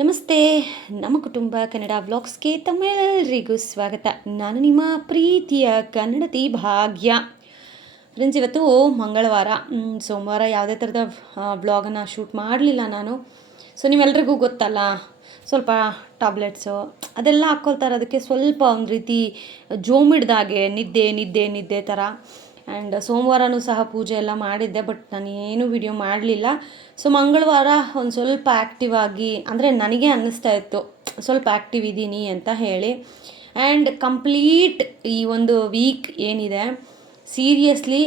ನಮಸ್ತೆ, ನಮ್ಮ ಕುಟುಂಬ ಕನ್ನಡ ವ್ಲಾಗ್ಸ್ಗೆ ತಮ್ಮೆಲ್ಲರಿಗೂ ಸ್ವಾಗತ. ನಾನು ನಿಮ್ಮ ಪ್ರೀತಿಯ ಕನ್ನಡತಿ ಭಾಗ್ಯ. ಫ್ರೆಂಡ್ಸ್, ಇವತ್ತು ಮಂಗಳವಾರ. ಸೋಮವಾರ ಯಾವುದೇ ಥರದ ವ್ಲಾಗನ್ನು ಶೂಟ್ ಮಾಡಲಿಲ್ಲ ನಾನು. ಸೊ ನೀವೆಲ್ಲರಿಗೂ ಗೊತ್ತಲ್ಲ, ಸ್ವಲ್ಪ ಟ್ಯಾಬ್ಲೆಟ್ಸು, ಅದೆಲ್ಲ ಹಾಕ್ಕೊಳ್ತಾರೆ ಅದಕ್ಕೆ ಸ್ವಲ್ಪ ಒಂದು ರೀತಿ ಜೋಮಿಡ್ದಾಗೆ ನಿದ್ದೆ ನಿದ್ದೆ ನಿದ್ದೆ ಥರ. ಆ್ಯಂಡ್ ಸೋಮವಾರನೂ ಸಹ ಪೂಜೆ ಎಲ್ಲ ಮಾಡಿದ್ದೆ ಬಟ್ ನಾನು ಏನೂ ವಿಡಿಯೋ ಮಾಡಲಿಲ್ಲ. ಸೊ ಮಂಗಳವಾರ ಒಂದು ಸ್ವಲ್ಪ ಆ್ಯಕ್ಟಿವ್ ಆಗಿ, ಅಂದರೆ ನನಗೆ ಅನ್ನಿಸ್ತಾ ಇತ್ತು, ಸ್ವಲ್ಪ ಆ್ಯಕ್ಟಿವ್ ಇದ್ದೀನಿ ಅಂತ ಹೇಳಿ. ಆ್ಯಂಡ್ ಕಂಪ್ಲೀಟ್ ಈ ಒಂದು ವೀಕ್ ಏನಿದೆ ಸೀರಿಯಸ್ಲಿ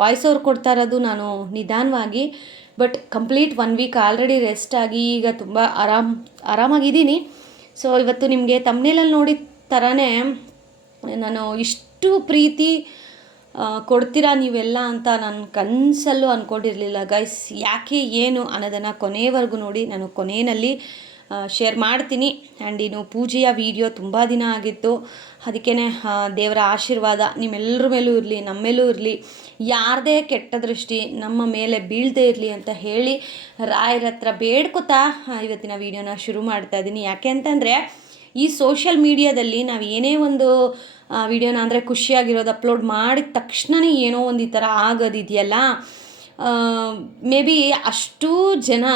ವಾಯ್ಸ್ ಅವ್ರು ಕೊಡ್ತಾ ಇರೋದು ನಾನು ನಿಧಾನವಾಗಿ but complete one week already rest ಆಗಿ ಈಗ ತುಂಬ ಆರಾಮ್, ಆರಾಮಾಗಿದ್ದೀನಿ. ಸೊ ಇವತ್ತು ನಿಮಗೆ ತಮ್ಮನೇಲಲ್ಲಿ ನೋಡಿದ ಥರನೇ ನಾನು ಇಷ್ಟು ಪ್ರೀತಿ ಕೊಡ್ತೀರಾ ನೀವೆಲ್ಲ ಅಂತ ನಾನು ಕನಸಲ್ಲೂ ಅಂದ್ಕೊಂಡಿರಲಿಲ್ಲ ಗೈಸ್ ಯಾಕೆ ಏನು ಅನ್ನೋದನ್ನು ಕೊನೆವರೆಗೂ ನೋಡಿ ನಾನು ಕೊನೆಯಲ್ಲಿ ಶೇರ್ ಮಾಡ್ತೀನಿ. ಆ್ಯಂಡ್ ಇನ್ನು ಪೂಜೆಯ ವಿಡಿಯೋ ತುಂಬ ದಿನ ಆಗಿತ್ತು. ಅದಕ್ಕೇ ದೇವರ ಆಶೀರ್ವಾದ ನಿಮ್ಮೆಲ್ಲರ ಮೇಲೂ ಇರಲಿ, ನಮ್ಮ ಮೇಲೂ ಇರಲಿ, ಯಾರದೇ ಕೆಟ್ಟ ದೃಷ್ಟಿ ನಮ್ಮ ಮೇಲೆ ಬೀಳದೇ ಇರಲಿ ಅಂತ ಹೇಳಿ ರಾಯರ ಹತ್ರ ಬೇಡ್ಕೊತಾ ಇವತ್ತಿನ ವೀಡಿಯೋನ ಶುರು ಮಾಡ್ತಾ ಇದ್ದೀನಿ ಯಾಕೆ ಅಂತಂದರೆ ಈ ಸೋಷಿಯಲ್ ಮೀಡಿಯಾದಲ್ಲಿ ನಾವು ಏನೇ ಒಂದು ವಿಡಿಯೋನ ಅಂದರೆ ಖುಷಿಯಾಗಿರೋದು ಅಪ್ಲೋಡ್ ಮಾಡಿದ ತಕ್ಷಣವೇ ಏನೋ ಒಂದು ಈ ಥರ ಆಗೋದಿದೆಯಲ್ಲ ಮೇ ಬಿ ಅಷ್ಟು ಜನ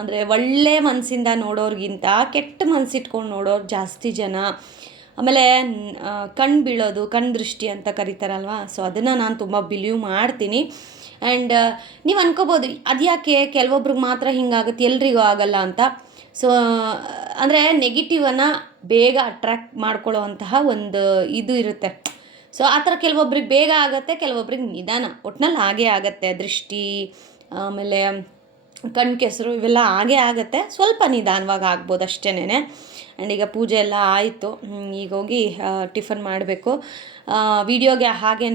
ಅಂದರೆ ಒಳ್ಳೆ ಮನಸ್ಸಿಂದ ನೋಡೋರ್ಗಿಂತ ಕೆಟ್ಟ ಮನಸ್ಸಿಟ್ಕೊಂಡು ನೋಡೋರು ಜಾಸ್ತಿ ಜನ. ಆಮೇಲೆ ಕಣ್ಣು ಬೀಳೋದು, ಕಣ್ ದೃಷ್ಟಿ ಅಂತ ಕರೀತಾರಲ್ವ? ಸೊ ಅದನ್ನು ನಾನು ತುಂಬ ಬಿಲೀವ್ ಮಾಡ್ತೀನಿ. ಆ್ಯಂಡ್ ನೀವು ಅನ್ಕೋಬೋದು ಅದ್ಯಾಕೆ ಕೆಲವೊಬ್ರಿಗೆ ಮಾತ್ರ ಹಿಂಗಾಗುತ್ತೆ, ಎಲ್ರಿಗೂ ಆಗಲ್ಲ ಅಂತ. ಸೊ ಅಂದರೆ ನೆಗೆಟಿವನ್ನು ಬೇಗ ಅಟ್ರ್ಯಾಕ್ಟ್ ಮಾಡ್ಕೊಳ್ಳೋವಂತಹ ಒಂದು ಇದು ಇರುತ್ತೆ. ಸೊ ಆ ಥರ ಕೆಲವೊಬ್ರಿಗೆ ಬೇಗ ಆಗುತ್ತೆ, ಕೆಲವೊಬ್ರಿಗೆ ನಿಧಾನ. ಒಟ್ನಲ್ಲಿ ಹಾಗೇ ಆಗುತ್ತೆ, ದೃಷ್ಟಿ, ಆಮೇಲೆ ಕಣ್ಣು ಕೆಸರು ಇವೆಲ್ಲ ಹಾಗೆ ಆಗುತ್ತೆ. ಸ್ವಲ್ಪ ನಿಧಾನವಾಗಿ ಆಗ್ಬೋದು ಅಷ್ಟೇನೆ ಆ್ಯಂಡ್ ಈಗ ಪೂಜೆ ಎಲ್ಲ ಆಯಿತು. ಈಗ ಹೋಗಿ ಟಿಫನ್ ಮಾಡಬೇಕು. ವಿಡಿಯೋಗೆ ಹಾಗೇ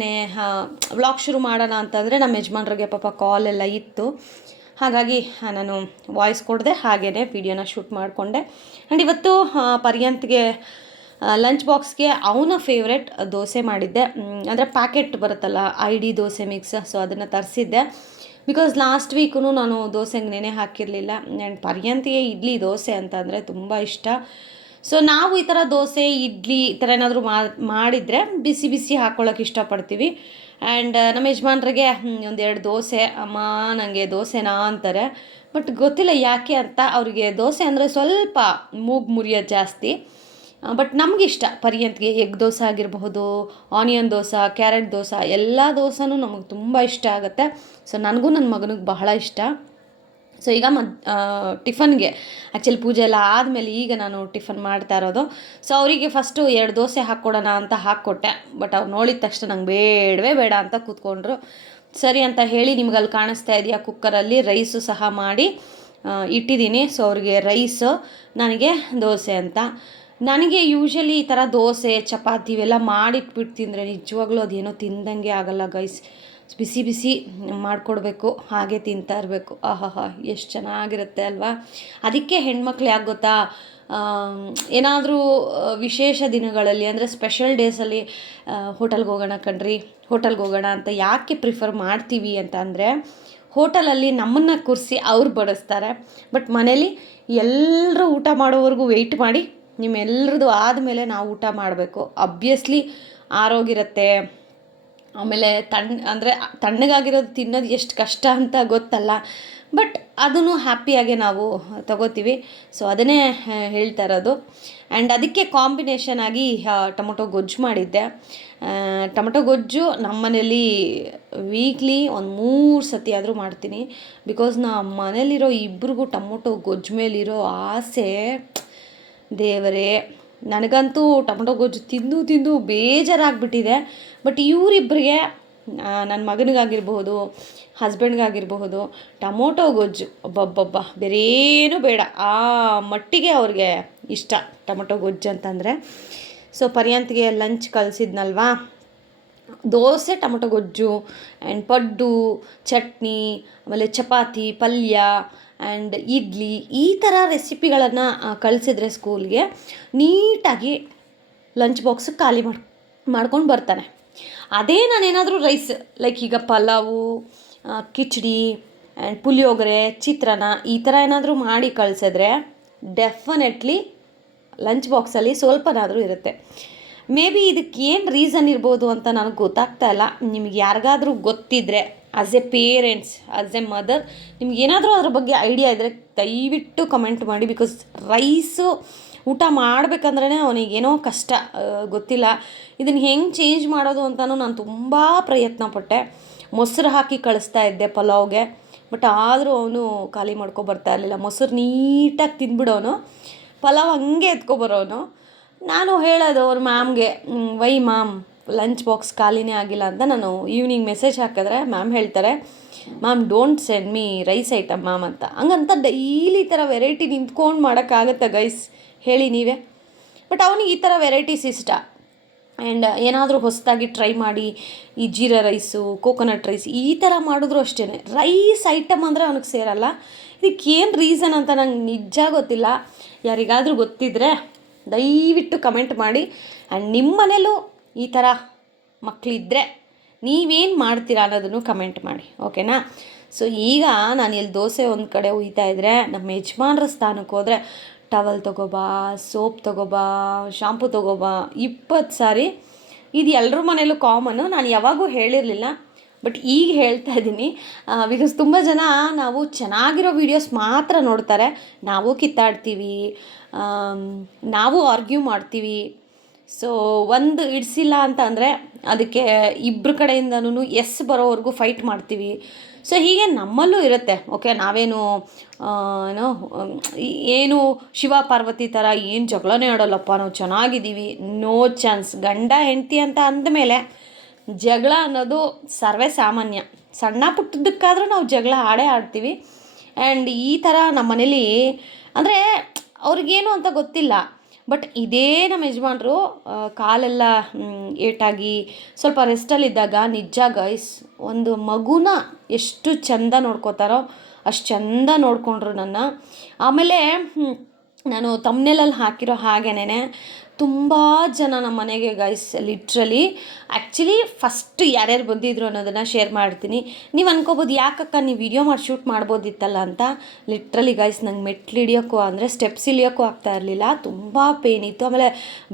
ವ್ಲಾಗ್ ಶುರು ಮಾಡೋಣ ಅಂತಂದರೆ ನಮ್ಮ ಯಜಮಾನ್ರಿಗೆ ಪಾಪ ಕಾಲ್ ಎಲ್ಲ ಇತ್ತು. ಹಾಗಾಗಿ ನಾನು ವಾಯ್ಸ್ ಕೊಡದೆ ಹಾಗೇ ವಿಡಿಯೋನ ಶೂಟ್ ಮಾಡಿಕೊಂಡೆ. ಆ್ಯಂಡ್ ಇವತ್ತು ಪರ್ಯಂತ್ಗೆ ಲಂಚ್ ಬಾಕ್ಸ್ಗೆ ಅವನ ಫೇವ್ರೆಟ್ ದೋಸೆ ಮಾಡಿದ್ದೆ. ಅಂದರೆ ಪ್ಯಾಕೆಟ್ ಬರುತ್ತಲ್ಲ I D dosa mix so ಅದನ್ನು ತರಿಸಿದ್ದೆ. ಬಿಕಾಸ್ ಲಾಸ್ಟ್ ವೀಕೂ ನಾನು ದೋಸೆಗೆ ನೆನೆ ಹಾಕಿರಲಿಲ್ಲ. ಆ್ಯಂಡ್ ಪರ್ಯಂತಿಗೆ ಇಡ್ಲಿ ದೋಸೆ ಅಂತ ಅಂದರೆ ತುಂಬ ಇಷ್ಟ. ಸೊ ನಾವು ಈ ಥರ ದೋಸೆ, ಇಡ್ಲಿ ಈ ಥರ ಏನಾದರೂ ಮಾಡಿದರೆ ಬಿಸಿ ಬಿಸಿ ಹಾಕ್ಕೊಳ್ಳೋಕೆ ಇಷ್ಟಪಡ್ತೀವಿ. ಆ್ಯಂಡ್ ನಮ್ಮ ಯಜಮಾನ್ರಿಗೆ ಒಂದೆರಡು ದೋಸೆ, ಅಮ್ಮ ನನಗೆ ದೋಸೆನಾ ಅಂತಾರೆ. ಬಟ್ ಗೊತ್ತಿಲ್ಲ ಯಾಕೆ ಅಂತ, ಅವರಿಗೆ ದೋಸೆ ಅಂದರೆ ಸ್ವಲ್ಪ ಮೂಗು ಮುರಿಯೋದು ಜಾಸ್ತಿ. ಬಟ್ ನಮಗಿಷ್ಟ ಪರ್ಯಂತ್ಗೆ ಎಗ್ ದೋಸೆ ಆಗಿರಬಹುದು, ಆನಿಯನ್ ದೋಸೆ, ಕ್ಯಾರೆಟ್ ದೋಸೆ, ಎಲ್ಲ ದೋಸೆನೂ ನಮಗೆ ತುಂಬ ಇಷ್ಟ ಆಗುತ್ತೆ. ಸೊ ನನಗೂ ನನ್ನ ಮಗನಿಗೆ ಬಹಳ ಇಷ್ಟ. ಸೊ ಈಗ ಮದ್ ಟಿಫನ್ಗೆ ಆ್ಯಕ್ಚುಲಿ ಪೂಜೆ ಎಲ್ಲ ಆದಮೇಲೆ ಈಗ ನಾನು ಟಿಫನ್ ಮಾಡ್ತಾ ಇರೋದು. ಸೊ ಅವರಿಗೆ ಫಸ್ಟು ಎರಡು ದೋಸೆ ಹಾಕ್ಕೊಡೋಣ ಅಂತ ಹಾಕ್ಕೊಟ್ಟೆ. ಬಟ್ ಅವ್ರು ನೋಡಿದ ತಕ್ಷಣ ನಂಗೆ ಬೇಡವೇ ಬೇಡ ಅಂತ ಕೂತ್ಕೊಂಡ್ರು. ಸರಿ ಅಂತ ಹೇಳಿ ನಿಮ್ಗೆ ಅಲ್ಲಿ ಕಾಣಿಸ್ತಾ ಇದೆಯಾ ಕುಕ್ಕರಲ್ಲಿ ರೈಸು ಸಹ ಮಾಡಿ ಇಟ್ಟಿದ್ದೀನಿ. ಸೊ ಅವ್ರಿಗೆ ರೈಸು ನನಗೆ ದೋಸೆ ಅಂತ. ನನಗೆ ಯೂಶಲಿ ಈ ಥರ ದೋಸೆ, ಚಪಾತಿ ಇವೆಲ್ಲ ಮಾಡಿಟ್ಬಿಟ್ಟು ತಿಂದರೆ ನಿಜವಾಗ್ಲೂ ಅದೇನೋ ತಿಂದಂಗೆ ಆಗಲ್ಲ ಗೈಸ್ ಬಿಸಿ ಬಿಸಿ ಮಾಡಿಕೊಡ್ಬೇಕು, ಹಾಗೆ ತಿಂತಾ ಇರಬೇಕು. ಆಹಾಹಾ, ಎಷ್ಟು ಚೆನ್ನಾಗಿರುತ್ತೆ ಅಲ್ವಾ? ಅದಕ್ಕೆ ಹೆಣ್ಮಕ್ಳು ಯಾಕೆ ಗೊತ್ತಾ? ಏನಾದರೂ ವಿಶೇಷ ದಿನಗಳಲ್ಲಿ, ಅಂದರೆ ಸ್ಪೆಷಲ್ ಡೇಸಲ್ಲಿ ಹೋಟೆಲ್ಗೆ ಹೋಗೋಣ ಕಣ್ರಿ. ಹೋಟೆಲ್ಗೆ ಹೋಗೋಣ ಅಂತ ಯಾಕೆ ಪ್ರಿಫರ್ ಮಾಡ್ತೀವಿ ಅಂತ ಅಂದರೆ ಹೋಟೆಲಲ್ಲಿ ನಮ್ಮನ್ನು ಕೂರಿಸಿ ಅವ್ರು ಬಡಿಸ್ತಾರೆ. ಬಟ್ ಮನೇಲಿ ಎಲ್ಲರೂ ಊಟ ಮಾಡೋವರೆಗೂ ವೆಯ್ಟ್ ಮಾಡಿ ನಿಮ್ಮೆಲ್ಲರದು ಆದಮೇಲೆ ನಾವು ಊಟ ಮಾಡಬೇಕು. ಅಬ್ವಿಯಸ್ಲಿ ಆರೋಗಿರುತ್ತೆ ಆಮೇಲೆ ತಣ್ಣ ಅಂದರೆ ತಣ್ಣಗಾಗಿರೋದು ತಿನ್ನೋದು ಎಷ್ಟು ಕಷ್ಟ ಅಂತ ಗೊತ್ತಲ್ಲ. ಬಟ್ ಅದನ್ನು ಹ್ಯಾಪಿಯಾಗೆ ನಾವು ತಗೋತೀವಿ. ಸೊ ಅದನ್ನೇ ಹೇಳ್ತಾ ಇರೋದು. ಆ್ಯಂಡ್ ಅದಕ್ಕೆ ಕಾಂಬಿನೇಷನ್ ಆಗಿ ಟೊಮೊಟೊ ಗೊಜ್ಜು ಮಾಡಿದ್ದೆ. ಟೊಮೊಟೊ ಗೊಜ್ಜು ನಮ್ಮ ಮನೇಲಿ ವೀಕ್ಲಿ ಒಂದು ಮೂರು ಸತಿ ಆದರೂ ಮಾಡ್ತೀನಿ. ಬಿಕಾಸ್ ನಮ್ಮ ಮನೇಲಿರೋ ಇಬ್ರಿಗೂ ಟೊಮೊಟೊ ಗೊಜ್ಜು ಮೇಲಿರೋ ಆಸೆ, ದೇವರೇ. ನನಗಂತೂ ಟೊಮೊಟೊ ಗೊಜ್ಜು ತಿಂದು ತಿಂದು ಬೇಜಾರಾಗ್ಬಿಟ್ಟಿದೆ. ಬಟ್ ಇವರಿಬ್ಬರಿಗೆ ನನ್ನ ಮಗನಿಗಾಗಿರ್ಬಹುದು ಹಸ್ಬೆಂಡ್ಗಾಗಿರಬಹುದು ಟೊಮೊಟೊ ಗೊಜ್ಜು ಒಬ್ಬೊಬ್ಬೊಬ್ಬ ಬೇರೇನೂ ಬೇಡ. ಆ ಮಟ್ಟಿಗೆ ಅವ್ರಿಗೆ ಇಷ್ಟ ಟೊಮೊಟೊ ಗೊಜ್ಜು ಅಂತಂದರೆ. ಸೊ ಪರ್ಯಂತಿಗೆ ಲಂಚ್ ಕಲಿಸಿದ್ನಲ್ವಾ ದೋಸೆ, ಟೊಮೊಟೊ ಗೊಜ್ಜು ಆ್ಯಂಡ್ ಪಡ್ಡು, ಚಟ್ನಿ, ಆಮೇಲೆ ಚಪಾತಿ, ಪಲ್ಯ ಆ್ಯಂಡ್ ಇಡ್ಲಿ, ಈ ಥರ ರೆಸಿಪಿಗಳನ್ನು ಕಳಿಸಿದ್ರೆ ಸ್ಕೂಲ್ಗೆ ನೀಟಾಗಿ ಲಂಚ್ ಬಾಕ್ಸ್ ಖಾಲಿ ಮಾಡಿ, ಮಾಡ್ಕೊಂಡು ಬರ್ತಾನೆ. ಅದೇ ನಾನೇನಾದರೂ ರೈಸ್ ಲೈಕ್ ಈಗ ಪಲಾವು ಕಿಚಡಿ ಆ್ಯಂಡ್ ಪುಳಿಯೋಗರೆ, ಚಿತ್ರಾನ್ನ ಈ ಥರ ಏನಾದರೂ ಮಾಡಿ ಕಳಿಸಿದ್ರೆ ಡೆಫಿನೆಟ್ಲಿ ಲಂಚ್ ಬಾಕ್ಸಲ್ಲಿ ಸ್ವಲ್ಪನಾದರೂ ಇರುತ್ತೆ. ಮೇ ಬಿ ಇದಕ್ಕೆ ಏನು ರೀಸನ್ ಇರ್ಬೋದು ಅಂತ ನನಗೆ ಗೊತ್ತಾಗ್ತಾ ಇಲ್ಲ. ನಿಮ್ಗೆ ಯಾರಿಗಾದ್ರೂ ಗೊತ್ತಿದ್ದರೆ as a parents as a mother ನಿಮ್ಗೆ ಏನಾದರೂ ಅದ್ರ ಬಗ್ಗೆ ಐಡಿಯಾ ಇದ್ದರೆ ದಯವಿಟ್ಟು ಕಮೆಂಟ್ ಮಾಡಿ ಬಿಕಾಸ್ ರೈಸು ಊಟ ಮಾಡಬೇಕಂದ್ರೇ ಏನೋ ಕಷ್ಟ ಗೊತ್ತಿಲ್ಲ. ಇದನ್ನು ಹೆಂಗೆ ಚೇಂಜ್ ಮಾಡೋದು ಅಂತಲೂ ನಾನು ತುಂಬ ಪ್ರಯತ್ನ ಪಟ್ಟೆ. ಮೊಸರು ಹಾಕಿ ಕಳಿಸ್ತಾ ಇದ್ದೆ ಪಲಾವ್ಗೆ ಬಟ್ ಆದರೂ ಅವನು ಖಾಲಿ ಮಾಡ್ಕೊ ಬರ್ತಾ ಇರಲಿಲ್ಲ. ಮೊಸರು ನೀಟಾಗಿ ತಿಂದ್ಬಿಡೋನು ಪಲಾವ್ ಹಂಗೆ ಎತ್ಕೊಬರೋನು ನಾನು ಹೇಳೋದು ಅವ್ರ ಮ್ಯಾಮ್ಗೆ ವೈ ಮ್ಯಾಮ್, ಲಂಚ್ ಬಾಕ್ಸ್ ಖಾಲಿನೇ ಆಗಿಲ್ಲ ಅಂತ ನಾನು ಈವ್ನಿಂಗ್ ಮೆಸೇಜ್ ಹಾಕಿದ್ರೆ ಮ್ಯಾಮ್ ಹೇಳ್ತಾರೆ, ma'am don't send me rice item ma'am ಅಂತ. ಹಂಗಂತ ಡೈಲಿ ಈ ಥರ ವೆರೈಟಿ ನಿಂತ್ಕೊಂಡು ಮಾಡೋಕ್ಕಾಗತ್ತಾ ಗೈಸ್ ಹೇಳಿ ನೀವೇ. ಬಟ್ ಅವನಿಗೆ ಈ ಥರ ವೆರೈಟೀಸ್ ಇಷ್ಟ. ಆ್ಯಂಡ್ ಏನಾದರೂ ಹೊಸದಾಗಿ ಟ್ರೈ ಮಾಡಿ, ಈ ಜೀರಾ ರೈಸು ಕೋಕೋನಟ್ ರೈಸ್ ಈ ಥರ ಮಾಡಿದ್ರು ಅಷ್ಟೇ ರೈಸ್ ಐಟಮ್ ಅಂದರೆ ಅವನಿಗೆ ಸೇರಲ್ಲ. ಇದಕ್ಕೇನು ರೀಸನ್ ಅಂತ ನಂಗೆ ನಿಜ ಗೊತ್ತಿಲ್ಲ. ಯಾರಿಗಾದರೂ ಗೊತ್ತಿದ್ದರೆ ದಯವಿಟ್ಟು ಕಮೆಂಟ್ ಮಾಡಿ. ಆ್ಯಂಡ್ ನಿಮ್ಮ ಮನೇಲೂ ಈ ಥರ ಮಕ್ಕಳಿದ್ದರೆ ನೀವೇನು ಮಾಡ್ತೀರಾ ಅನ್ನೋದನ್ನು ಕಮೆಂಟ್ ಮಾಡಿ. ಓಕೆನಾ ಸೊ ಈಗ ನಾನು ಇಲ್ಲಿ ದೋಸೆ ಒಂದು ಕಡೆ ಉಯ್ತಾ ಇದ್ದರೆ ನಮ್ಮ ಯಜಮಾನ್ರ ಸ್ಥಾನಕ್ಕೆ ಹೋದರೆ ಟವಲ್ ತಗೋಬಾ ಸೋಪ್ ತಗೋಬಾ ಶಾಂಪು ತಗೋಬಾ, ಇಪ್ಪತ್ತು ಸಾರಿ. ಇದು ಎಲ್ಲರ ಮನೇಲೂ ಕಾಮನ್ನು ನಾನು ಯಾವಾಗೂ ಹೇಳಿರಲಿಲ್ಲ. ಬಟ್ ಈಗ ಹೇಳ್ತಾ ಇದ್ದೀನಿ. ಬಿಕಾಸ್ ತುಂಬ ಜನ ನಾವು ಚೆನ್ನಾಗಿರೋ ವೀಡಿಯೋಸ್ ಮಾತ್ರ ನೋಡ್ತಾರೆ. ನಾವು ಕಿತ್ತಾಡ್ತೀವಿ. ನಾವು ಆರ್ಗ್ಯೂ ಮಾಡ್ತೀವಿ. ಸೊ ಒಂದು ಇಡ್ಸಿಲ್ಲ ಅಂತ ಅಂದರೆ ಅದಕ್ಕೆ ಇಬ್ಬರ ಕಡೆಯಿಂದನೂ ಎಸ್ ಬರೋವರೆಗೂ ಫೈಟ್ ಮಾಡ್ತೀವಿ. ಸೊ ಹೀಗೆ ನಮ್ಮಲ್ಲೂ ಇರುತ್ತೆ. ಓಕೆ ನಾವೇನು ಏನೋ, ಏನು ಶಿವ ಪಾರ್ವತಿ ಥರ ಏನು ಜಗಳನೇ ಆಡೋಲ್ಲಪ್ಪ, ನಾವು ಚೆನ್ನಾಗಿದ್ದೀವಿ ನೋ ಚಾನ್ಸ್ ಗಂಡ, ಹೆಂಡತಿ ಅಂತ ಅಂದಮೇಲೆ ಜಗಳ ಅನ್ನೋದು ಸರ್ವೇ ಸಾಮಾನ್ಯ. ಸಣ್ಣ ಪುಟ್ಟದಕ್ಕಾದರೂ ನಾವು ಜಗಳ ಆಡೇ ಆಡ್ತೀವಿ. ಆ್ಯಂಡ್ ಈ ಥರ ನಮ್ಮ ಮನೇಲಿ ಅಂದರೆ ಅವ್ರಿಗೇನು ಅಂತ ಗೊತ್ತಿಲ್ಲ. ಬಟ್ ಇದೇ ನಮ್ಮ ಯಜಮಾನ್ರು ಕಾಲೆಲ್ಲ ಏಟಾಗಿ ಸ್ವಲ್ಪ ರೆಸ್ಟಲ್ಲಿದ್ದಾಗ ನಿಜ ಗೈಸ್ ಒಂದು ಮಗುನ ಎಷ್ಟು ಚಂದ ನೋಡ್ಕೋತಾರೋ, ಅಷ್ಟು ಚಂದ ನೋಡಿಕೊಂಡ್ರು ನನ್ನ. ಆಮೇಲೆ ನಾನು ತಮ್ನೆಲಲ್ಲಿ ಹಾಕಿರೋ ಹಾಗೆನೇ ತುಂಬ ಜನ ನಮ್ಮ ಮನೆಗೆ ಗೈಸ್ ಲಿಟ್ರಲಿ ಆ್ಯಕ್ಚುಲಿ ಫಸ್ಟ್ ಯಾರ್ಯಾರು ಬಂದಿದ್ರು ಅನ್ನೋದನ್ನು ಶೇರ್ ಮಾಡ್ತೀನಿ. ನೀವು ಅನ್ಕೋಬೋದು, ಯಾಕಕ್ಕ ನೀವು ವಿಡಿಯೋ ಮಾಡಿ ಶೂಟ್ ಮಾಡ್ಬೋದಿತ್ತಲ್ಲ ಅಂತ? ಲಿಟ್ರಲಿ ಗೈಸ್ ನಂಗೆ ಮೆಟ್ಲು ಹಿಡಿಯೋಕ್ಕೂ ಅಂದರೆ ಸ್ಟೆಪ್ಸ್ ಇಳಿಯೋಕ್ಕೂ ಆಗ್ತಾ ಇರಲಿಲ್ಲ. ತುಂಬ ಪೇನ್ ಇತ್ತು. ಆಮೇಲೆ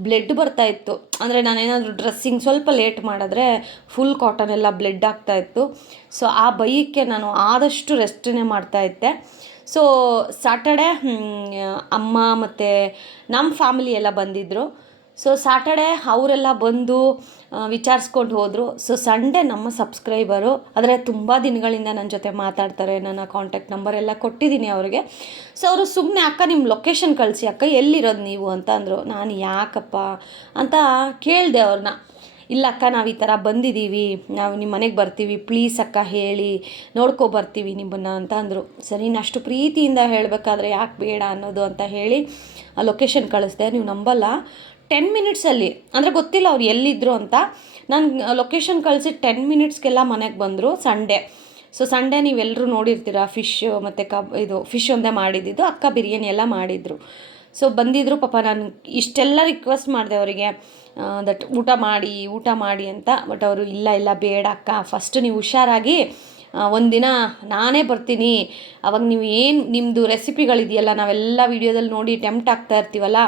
ಬ್ಲಡ್ ಬರ್ತಾ ಇತ್ತು. ಅಂದರೆ ನಾನೇನಾದರೂ ಡ್ರೆಸ್ಸಿಂಗ್ ಸ್ವಲ್ಪ ಲೇಟ್ ಮಾಡಿದ್ರೆ ಫುಲ್ ಕಾಟನ್ ಎಲ್ಲ ಬ್ಲಡ್ ಆಗ್ತಾ ಇತ್ತು. ಸೊ ಆ ಬೈಕ್ಕೆ ನಾನು ಆದಷ್ಟು ರೆಸ್ಟನ್ನೇ ಮಾಡ್ತಾ ಇದ್ದೆ. ಸೊ ಸಾಟರ್ಡೆ ಅಮ್ಮ ಮತ್ತು ನಮ್ಮ ಫ್ಯಾಮಿಲಿ ಎಲ್ಲ ಬಂದಿದ್ದರು ಸೊ ಸಾಟರ್ಡೆ ಅವರೆಲ್ಲ ಬಂದು ವಿಚಾರಿಸ್ಕೊಂಡು ಹೋದರು. ಸೊ ಸಂಡೇ ನಮ್ಮ ಸಬ್ಸ್ಕ್ರೈಬರು ಆದರೆ ತುಂಬ ದಿನಗಳಿಂದ ನನ್ನ ಜೊತೆ ಮಾತಾಡ್ತಾರೆ, ನನ್ನ ಕಾಂಟ್ಯಾಕ್ಟ್ ನಂಬರ್ ಎಲ್ಲ ಕೊಟ್ಟಿದ್ದೀನಿ ಅವ್ರಿಗೆ. ಸೊ ಅವರು ಸುಮ್ಮನೆ ಅಕ್ಕ ನಿಮ್ಮ ಲೊಕೇಶನ್ ಕಳಿಸಿ, ಅಕ್ಕ, ಎಲ್ಲಿರೋದು ನೀವು? ಅಂತ ಅಂದರು. ನಾನು, ಯಾಕಪ್ಪ? ಅಂತ ಕೇಳಿದೆ ಅವ್ರನ್ನ ಇಲ್ಲ ಅಕ್ಕ, ನಾವು ಈ ಥರ ಬಂದಿದ್ದೀವಿ ನಾವು ನಿಮ್ಮ ಮನೆಗೆ ಬರ್ತೀವಿ ಪ್ಲೀಸ್ ಅಕ್ಕ ಹೇಳಿ, ನೋಡ್ಕೊ ಬರ್ತೀವಿ ನಿಮ್ಮನ್ನು ಅಂತ ಅಂದರು. ಸರಿ, ನಾನು ಪ್ರೀತಿಯಿಂದ ಹೇಳಬೇಕಾದ್ರೆ ಯಾಕೆ ಬೇಡ ಅನ್ನೋದು ಅಂತ ಹೇಳಿ ಆ ಲೊಕೇಶನ್ ಕಳಿಸ್ದೆ. ನೀವು ನಂಬಲ್ಲ. ಟೆನ್ ಮಿನಿಟ್ಸಲ್ಲಿ ಅಂದರೆ ಗೊತ್ತಿಲ್ಲ ಅವ್ರು ಎಲ್ಲಿದ್ದರು ಅಂತ. ನಾನು ಲೊಕೇಶನ್ ಕಳಿಸಿ ಟೆನ್ ಮಿನಿಟ್ಸ್ಗೆಲ್ಲ ಮನೆಗೆ ಬಂದರು ಸಂಡೇ ಸೊ ಸಂಡೇ ನೀವೆಲ್ಲರೂ ನೋಡಿರ್ತೀರ ಫಿಶ್ ಮತ್ತು ಕಬ್, ಇದು ಫಿಶ್ ಒಂದೇ ಮಾಡಿದ್ದಿದ್ದು ಅಕ್ಕ ಬಿರಿಯಾನಿ ಎಲ್ಲ ಮಾಡಿದರು. ಸೊ ಬಂದಿದ್ದರು ಪಾಪ ನಾನು ಇಷ್ಟೆಲ್ಲ ರಿಕ್ವೆಸ್ಟ್ ಮಾಡಿದೆ ಅವರಿಗೆ ದಟ್ ಊಟ ಮಾಡಿ ಊಟ ಮಾಡಿ ಅಂತ. ಬಟ್ ಅವರು ಇಲ್ಲ ಇಲ್ಲ, ಬೇಡ ಅಕ್ಕ ಫಸ್ಟ್ ನೀವು ಹುಷಾರಾಗಿ ಒಂದಿನ ನಾನೇ ಬರ್ತೀನಿ. ಅವಾಗ ನೀವು ಏನು ನಿಮ್ಮದು ರೆಸಿಪಿಗಳಿದೆಯಲ್ಲ ನಾವೆಲ್ಲ ವೀಡಿಯೋದಲ್ಲಿ ನೋಡಿ ಟೆಂಪ್ಟ್ ಆಗ್ತಾ ಇರ್ತೀವಲ್ಲ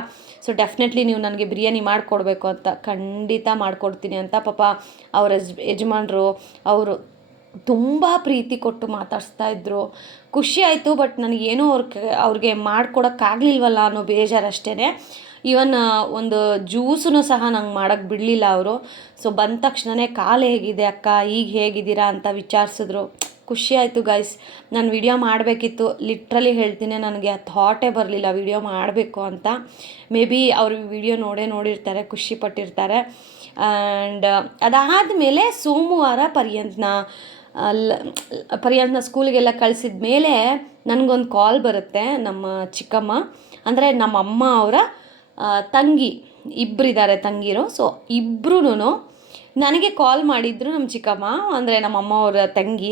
ಸೊ ಡೆಫಿನೆಟ್ಲಿ ನೀವು ನನಗೆ ಬಿರಿಯಾನಿ ಮಾಡಿಕೊಡ್ಬೇಕು ಅಂತ, ಖಂಡಿತ ಮಾಡಿಕೊಡ್ತೀನಿ ಅಂತ ಪಾಪ ಅವ್ರ ಯಜ್, ಯಜಮಾನ್ರು, ಅವರು ತುಂಬ ಪ್ರೀತಿ ಕೊಟ್ಟು ಮಾತಾಡಿಸ್ತಾ ಇದ್ರು. ಖುಷಿ ಆಯಿತು, ಬಟ್ ನನಗೇನೂ ಅವ್ರ ಅವ್ರಿಗೆ ಮಾಡ್ಕೊಡೋಕ್ಕಾಗಲಿಲ್ವಲ್ಲ ಅನ್ನೋ ಬೇಜಾರಷ್ಟೇ ಈವನ್ ಒಂದು ಜ್ಯೂಸನ್ನು ಸಹ ನಂಗೆ ಮಾಡೋಕ್ಕೆ ಬಿಡಲಿಲ್ಲ ಅವರು. ಸೊ ಬಂದ ತಕ್ಷಣವೇ ಕಾಲು ಹೇಗಿದೆ, ಅಕ್ಕ, ಈಗ ಹೇಗಿದ್ದೀರಾ? ಅಂತ ವಿಚಾರಿಸಿದ್ರು. ಖುಷಿ ಆಯಿತು ಗೈಸ್ ನಾನು ವಿಡಿಯೋ ಮಾಡಬೇಕಿತ್ತು. ಲಿಟ್ರಲಿ ಹೇಳ್ತೀನಿ, ನನಗೆ ಆ ಥಾಟೇ ಬರಲಿಲ್ಲ ವಿಡಿಯೋ ಮಾಡಬೇಕು ಅಂತ. ಮೇ ಬಿ ಅವರು ವಿಡಿಯೋ ನೋಡೇ ನೋಡಿರ್ತಾರೆ, ಖುಷಿ ಪಟ್ಟಿರ್ತಾರೆ. ಆ್ಯಂಡ್ ಅದಾದಮೇಲೆ ಸೋಮವಾರ ಪರ್ಯಂತನ ಅಲ್ಲ ಪರ್ಯಂತನ ಸ್ಕೂಲಿಗೆಲ್ಲ ಕಳಿಸಿದ ಮೇಲೆ ನನಗೊಂದು ಕಾಲ್ ಬರುತ್ತೆ ನಮ್ಮ ಚಿಕ್ಕಮ್ಮ. ಅಂದರೆ ನಮ್ಮ ಅಮ್ಮ ಅವರ ತಂಗಿ. ಇಬ್ಬರಿದ್ದಾರೆ ತಂಗಿರು. ಸೊ ಇಬ್ಬರೂ ನನಗೆ ಕಾಲ್ ಮಾಡಿದ್ರು ನಮ್ಮ ಚಿಕ್ಕಮ್ಮ, ಅಂದರೆ ನಮ್ಮ ಅಮ್ಮ ಅವರ ತಂಗಿ.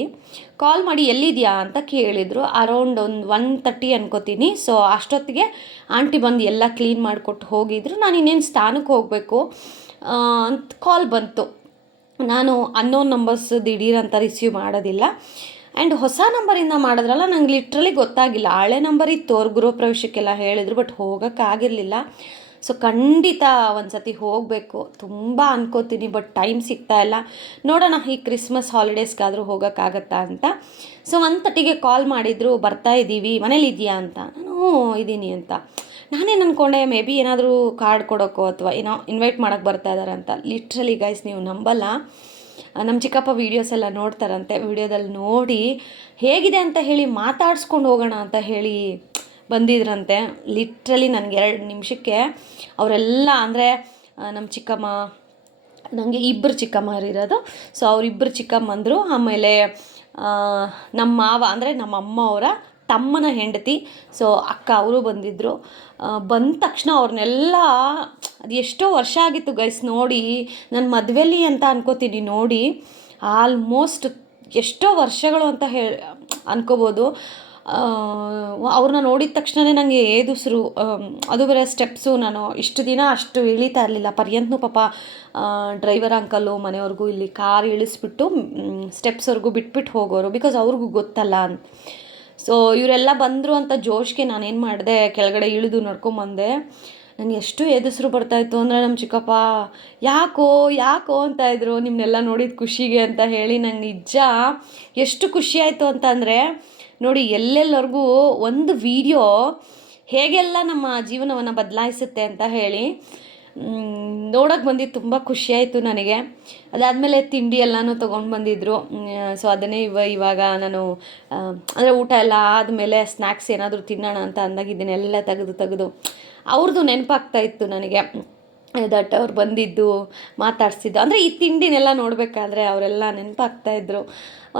ಕಾಲ್ ಮಾಡಿ ಎಲ್ಲಿದೆಯಾ ಅಂತ ಕೇಳಿದರು. ಅರೌಂಡ್ ಒಂದು ಒನ್ ತರ್ಟಿ ಅನ್ಕೋತೀನಿ. ಸೊ ಅಷ್ಟೊತ್ತಿಗೆ ಆಂಟಿ ಬಂದು ಎಲ್ಲ ಕ್ಲೀನ್ ಮಾಡಿಕೊಟ್ಟು ಹೋಗಿದ್ರು. ನಾನು ಇನ್ನೇನು ಸ್ಥಾನಕ್ಕೆ ಹೋಗಬೇಕು ಅಂತ ಕಾಲ್ ಬಂತು. ನಾನು ಅನ್ನೋನ್ ನಂಬರ್ಸ್ ಅಂತ ರಿಸೀವ್ ಮಾಡೋದಿಲ್ಲ. ಆ್ಯಂಡ್ ಹೊಸ ನಂಬರಿಂದ ಮಾಡಿದ್ರಲ್ಲ ನಂಗೆ ಲಿಟ್ರಲಿ ಗೊತ್ತಾಗಿಲ್ಲ. ಹಳೆ ನಂಬರ್ ಇತ್ತು ಅವ್ರ ಗೃಹ ಪ್ರವೇಶಕ್ಕೆಲ್ಲ ಹೇಳಿದ್ರು ಬಟ್ ಹೋಗೋಕ್ಕಾಗಿರಲಿಲ್ಲ ಸೊ ಖಂಡಿತ ಒಂದು ಸತಿ ಹೋಗಬೇಕು. ತುಂಬ ಅನ್ಕೋತೀನಿ ಬಟ್ ಟೈಮ್ ಸಿಗ್ತಾ ಇಲ್ಲ. ನೋಡೋಣ ಈ ಕ್ರಿಸ್ಮಸ್ ಹಾಲಿಡೇಸ್ಗಾದರೂ ಹೋಗೋಕ್ಕಾಗತ್ತಾ ಅಂತ. ಸೊ ಒಂದು ತಟ್ಟಿಗೆ ಕಾಲ್ ಮಾಡಿದ್ರು ಬರ್ತಾ ಇದ್ದೀವಿ ಮನೇಲಿ ಇದೆಯಾ ಅಂತ. ನಾನು "ಹ್ಞೂ, ಇದ್ದೀನಿ ಅಂತ. ನಾನೇನು ಅಂದ್ಕೊಂಡೆ ಮೇ ಬಿ ಏನಾದರೂ ಕಾರ್ಡ್ ಕೊಡೋಕ್ಕೋ ಅಥವಾ ಏನೋ ಇನ್ವೈಟ್ ಮಾಡೋಕ್ಕೆ ಬರ್ತಾ ಇದ್ದಾರೆ ಅಂತ. ಲಿಟ್ರಲಿ ಗೈಸ್ ನೀವು ನಂಬಲ್ಲ. ನಮ್ಮ ಚಿಕ್ಕಪ್ಪ ವೀಡಿಯೋಸ್ ಎಲ್ಲ ನೋಡ್ತಾರಂತೆ. ವೀಡಿಯೋದಲ್ಲಿ ನೋಡಿ ಹೇಗಿದೆ ಅಂತ ಹೇಳಿ ಮಾತಾಡಿಸ್ಕೊಂಡು ಹೋಗೋಣ ಅಂತ ಹೇಳಿ ಬಂದಿದ್ರಂತೆ. ಲಿಟ್ರಲಿ ನನಗೆ ಎರಡು ನಿಮಿಷಕ್ಕೆ ಅವರೆಲ್ಲ ಅಂದರೆ ನಮ್ಮ ಚಿಕ್ಕಮ್ಮ ನನಗೆ ಇಬ್ಬರು ಚಿಕ್ಕಮ್ಮರು ಇರೋದು ಸೊ ಅವರಿಬ್ಬರು ಚಿಕ್ಕಮ್ಮಂದರು. ಆಮೇಲೆ ನಮ್ಮ ಮಾವ ಅಂದರೆ ನಮ್ಮ ಅಮ್ಮ ಅವರ ತಮ್ಮನ ಹೆಂಡತಿ. ಸೊ ಅಕ್ಕ ಅವರು ಬಂದಿದ್ದರು ಬಂದ ತಕ್ಷಣ ಅವ್ರನ್ನೆಲ್ಲ, ಅದು ಎಷ್ಟೋ ವರ್ಷ ಆಗಿತ್ತು ಗೈಸ್ ನೋಡಿ. ನನ್ನ ಮದುವೆಲಿ ಅಂತ ಅನ್ಕೋತೀನಿ ನೋಡಿ. ಆಲ್ಮೋಸ್ಟ್ ಎಷ್ಟೋ ವರ್ಷಗಳು ಅಂತ ಹೇಳಿ ಅನ್ಕೋಬೋದು. ಅವ್ರನ್ನ ನೋಡಿದ ತಕ್ಷಣವೇ ನನಗೆ ಏದುಸ್ರು. ಅದು ಬೇರೆ ಸ್ಟೆಪ್ಸು ನಾನು ಇಷ್ಟು ದಿನ ಅಷ್ಟು ಇಳಿತಾ ಇರಲಿಲ್ಲ. ಪರ್ಯಂತನೂ ಪಾಪ ಡ್ರೈವರ್ ಅಂಕಲ್ಲು ಮನೆಯವ್ರಿಗೂ ಇಲ್ಲಿ ಕಾರ್ ಇಳಿಸ್ಬಿಟ್ಟು ಸ್ಟೆಪ್ಸ್ವರೆಗೂ ಬಿಟ್ಬಿಟ್ಟು ಹೋಗೋರು. ಬಿಕಾಸ್ ಅವ್ರಿಗೂ ಗೊತ್ತಲ್ಲ. ಅಂತ ಸೊ ಇವರೆಲ್ಲ ಬಂದರು ಅಂತ ಜೋಶ್ಗೆ ನಾನೇನು ಮಾಡಿದೆ, ಕೆಳಗಡೆ ಇಳಿದು ನಡ್ಕೊಂಬಂದೆ. ನನಗೆ ಎಷ್ಟು ಎದುಸರು ಬರ್ತಾಯಿತ್ತು ಅಂದರೆ ನಮ್ಮ ಚಿಕ್ಕಪ್ಪ, ಯಾಕೋ ಯಾಕೋ ಅಂತ ಇದ್ರು ನಿಮ್ಮನ್ನೆಲ್ಲ ನೋಡಿದ ಖುಷಿಗೆ ಅಂತ ಹೇಳಿ ನಂಗೆ ನಿಜ ಎಷ್ಟು ಖುಷಿ ಆಯಿತು ಅಂತ ಅಂದರೆ, ನೋಡಿ ಎಲ್ಲೆಲ್ಲರಿಗೂ ಒಂದು ವಿಡಿಯೋ ಹೇಗೆಲ್ಲ ನಮ್ಮ ಜೀವನವನ್ನು ಬದಲಾಯಿಸುತ್ತೆ ಅಂತ ಹೇಳಿ ನೋಡೋಕೆ ಬಂದಿದ್ದು ತುಂಬ ಖುಷಿಯಾಯಿತು ನನಗೆ. ಅದಾದಮೇಲೆ ತಿಂಡಿ ಎಲ್ಲನೂ ತೊಗೊಂಡು ಬಂದಿದ್ದರು ಸೊ ಅದನ್ನೇ ಇವ ಇವಾಗ ನಾನು ಅಂದರೆ ಊಟ ಎಲ್ಲ ಆದಮೇಲೆ ಸ್ನ್ಯಾಕ್ಸ್ ಏನಾದರೂ ತಿನ್ನೋಣ ಅಂತ ಅಂದಾಗ ಇದನ್ನೆಲ್ಲ ತೆಗೆದು ತೆಗೆದು ಅವ್ರದ್ದು ನೆನಪಾಗ್ತಾ ಇತ್ತು ನನಗೆ. ದಟ್ ಅವ್ರು ಬಂದಿದ್ದು, ಮಾತಾಡ್ಸಿದ್ದು. ಅಂದರೆ ಈ ತಿಂಡಿನೆಲ್ಲ ನೋಡಬೇಕಾದ್ರೆ ಅವರೆಲ್ಲ ನೆನಪಾಗ್ತಾ ಇದ್ದರು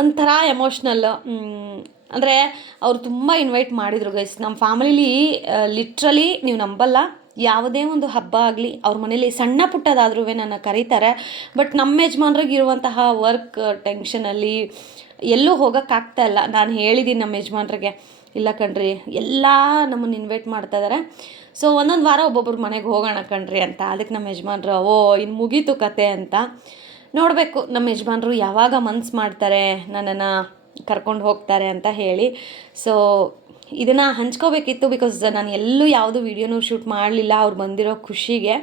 ಒಂಥರ ಎಮೋಷ್ನಲ್ಲು ಅಂದರೆ ಅವರು ತುಂಬ ಇನ್ವೈಟ್ ಮಾಡಿದರು ಗೈಸ್ ನಮ್ಮ ಫ್ಯಾಮಿಲಿಲಿ ಲಿಟ್ರಲಿ ನೀವು ನಂಬಲ್ಲ. ಯಾವುದೇ ಒಂದು ಹಬ್ಬ ಆಗಲಿ, ಅವ್ರ ಮನೇಲಿ ಸಣ್ಣ ಪುಟ್ಟದಾದ್ರೂ ನನ್ನ ಕರೀತಾರೆ. ಬಟ್ ನಮ್ಮ ಯಜಮಾನ್ರಿಗೆ ಇರುವಂತಹ ವರ್ಕ್ ಟೆನ್ಷನಲ್ಲಿ ಎಲ್ಲೂ ಹೋಗೋಕ್ಕಾಗ್ತಾ ಇಲ್ಲ. ನಾನು ಹೇಳಿದ್ದೀನಿ ನಮ್ಮ ಯಜಮಾನ್ರಿಗೆ, ಇಲ್ಲ ಕಣ್ರಿ, ಎಲ್ಲ ನಮ್ಮನ್ನು ಇನ್ವೈಟ್ ಮಾಡ್ತಾ ಇದ್ದಾರೆ ಸೊ ಒಂದೊಂದು ವಾರ ಒಬ್ಬೊಬ್ರು ಮನೆಗೆ ಹೋಗೋಣ ಕಣ್ರಿ ಅಂತ. ಅದಕ್ಕೆ ನಮ್ಮ ಯಜಮಾನ್ರು, ಓ ಇನ್ನು ಮುಗೀತು ಕತೆ ಅಂತ. ನೋಡಬೇಕು, ನಮ್ಮ ಯಜಮಾನ್ರು ಯಾವಾಗ ಮನ್ಸು ಮಾಡ್ತಾರೆ, ನನ್ನನ್ನು ಕರ್ಕೊಂಡು ಹೋಗ್ತಾರೆ ಅಂತ ಹೇಳಿ. ಸೊ ಇದನ್ನು ಹಂಚ್ಕೋಬೇಕಿತ್ತು ಬಿಕಾಸ್ ನಾನು ಎಲ್ಲೂ ಯಾವುದು ವೀಡಿಯೋನೂ ಶೂಟ್ ಮಾಡಲಿಲ್ಲ, ಅವ್ರು ಬಂದಿರೋ ಖುಷಿಗೆ.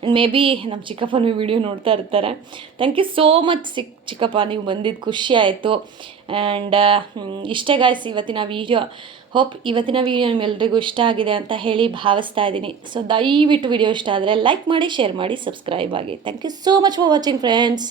ಆ್ಯಂಡ್ ಮೇ ಬಿ ನಮ್ಮ ಚಿಕ್ಕಪ್ಪನೂ ವೀಡಿಯೋ ನೋಡ್ತಾ ಇರ್ತಾರೆ. ಥ್ಯಾಂಕ್ ಯು ಸೋ ಮಚ್ ಸಿಕ್ ಚಿಕ್ಕಪ್ಪ, ನೀವು ಬಂದಿದ್ದು ಖುಷಿ ಆಯಿತು. ಆ್ಯಂಡ್ ಇಷ್ಟೇ ಗಾಯ್ಸ್ ಇವತ್ತಿನ ವೀಡಿಯೋ ಹೋಪ್ ಇವತ್ತಿನ ವೀಡಿಯೋ ನಿಮ್ಮೆಲ್ರಿಗೂ ಇಷ್ಟ ಆಗಿದೆ ಅಂತ ಹೇಳಿ ಭಾವಿಸ್ತಾ ಇದ್ದೀನಿ. ಸೊ ದಯವಿಟ್ಟು ವೀಡಿಯೋ ಇಷ್ಟ ಆದರೆ ಲೈಕ್ ಮಾಡಿ ಶೇರ್ ಮಾಡಿ ಸಬ್ಸ್ಕ್ರೈಬ್ ಆಗಿ. Thank you so much for watching friends